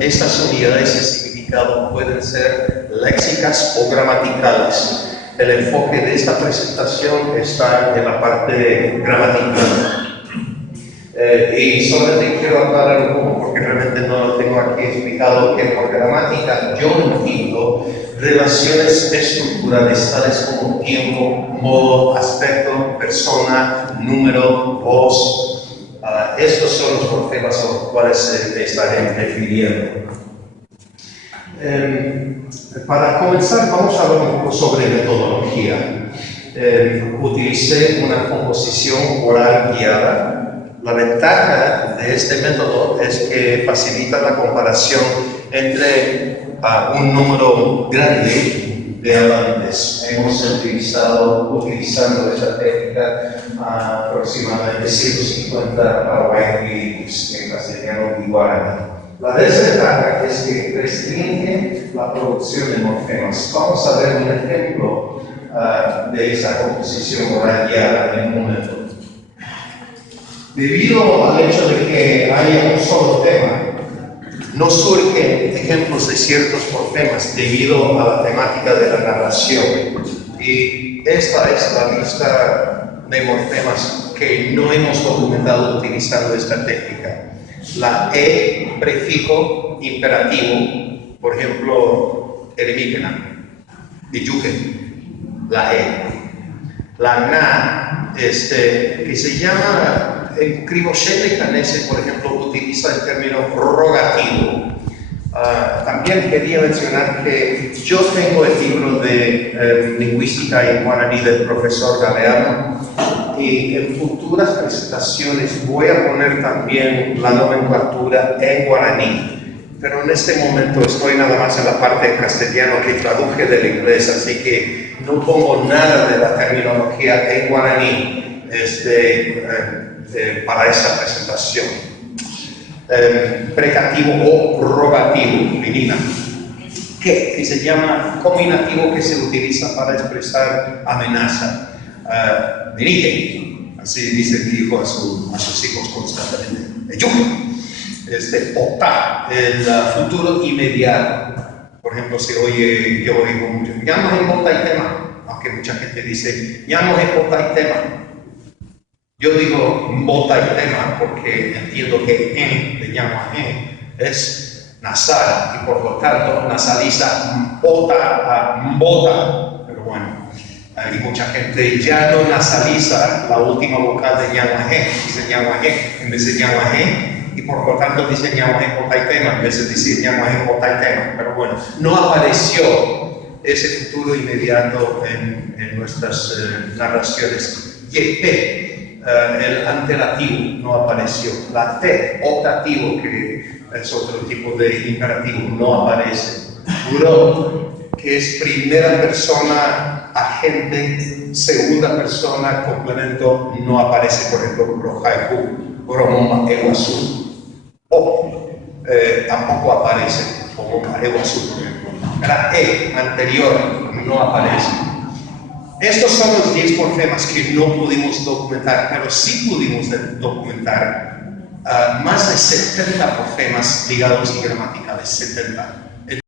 Estas unidades de significado pueden ser léxicas o gramaticales. El enfoque de esta presentación está en la parte gramatical. Y solamente quiero aclarar un poco, porque realmente no lo tengo aquí explicado, que por gramática yo entiendo relaciones estructurales tales como tiempo, modo, aspecto, persona, número, voz. Estos son los morfemas a los cuales me estaré refiriendo. Para comenzar, vamos a hablar un poco sobre metodología. Utilicé una composición oral guiada. La ventaja de este método es que facilita la comparación entre un número grande de hablantes. Hemos utilizando esta técnica aproximadamente 150 paraguayos en castellano y guaraní. La desventaja es que restringe la producción de morfemas. Vamos a ver un ejemplo de esa composición oral guiada en un momento. Debido al hecho de que haya un solo tema, no surgen ejemplos de ciertos morfemas debido a la temática de la narración. Y esta es la lista de morfemas que no hemos documentado utilizando esta técnica. La E, prefijo imperativo, por ejemplo, eremígena, iyuge, la E. La na, que se llama, en cribochete canese, por ejemplo, utiliza el término rogativo. También quería mencionar que yo tengo el libro de lingüística en guaraní del profesor Galeano, y en futuras presentaciones voy a poner también la nomenclatura en guaraní, pero en este momento estoy nada más en la parte de castellano que traduje del inglés, así que no pongo nada de la terminología en guaraní para esa presentación. Precativo o rogativo, menina, que se llama combinativo, que se utiliza para expresar amenaza. Venite, así dice mi hijo a sus hijos constantemente. Ota, el futuro inmediato. Por ejemplo, se oye, yo oigo mucho, ya no es bota y tema, aunque mucha gente dice, ya no es bota y tema. Yo digo bota y tema porque entiendo que de llama es nasal y por lo tanto nasaliza bota a bota, pero bueno. Y mucha gente ya no nasaliza la última vocal de ñaguajé, dice ñaguajé en vez de ñaguajé, y por lo tanto dice ñaguajé botaitema en vez de decir ñaguajé botaitema. Pero bueno, no apareció ese futuro inmediato en nuestras narraciones. YP, el antelativo, no apareció. La T, optativo, que es otro tipo de imperativo, no aparece. Uro, que es primera persona agente, segunda persona complemento, no aparece. Por ejemplo, rojaiku, bromoma eguazú. O tampoco aparece como eguazú, por ejemplo. La E, anterior, no aparece. Estos son los 10 morfemas que no pudimos documentar, pero sí pudimos documentar más de 70 morfemas ligados y gramaticales, 70.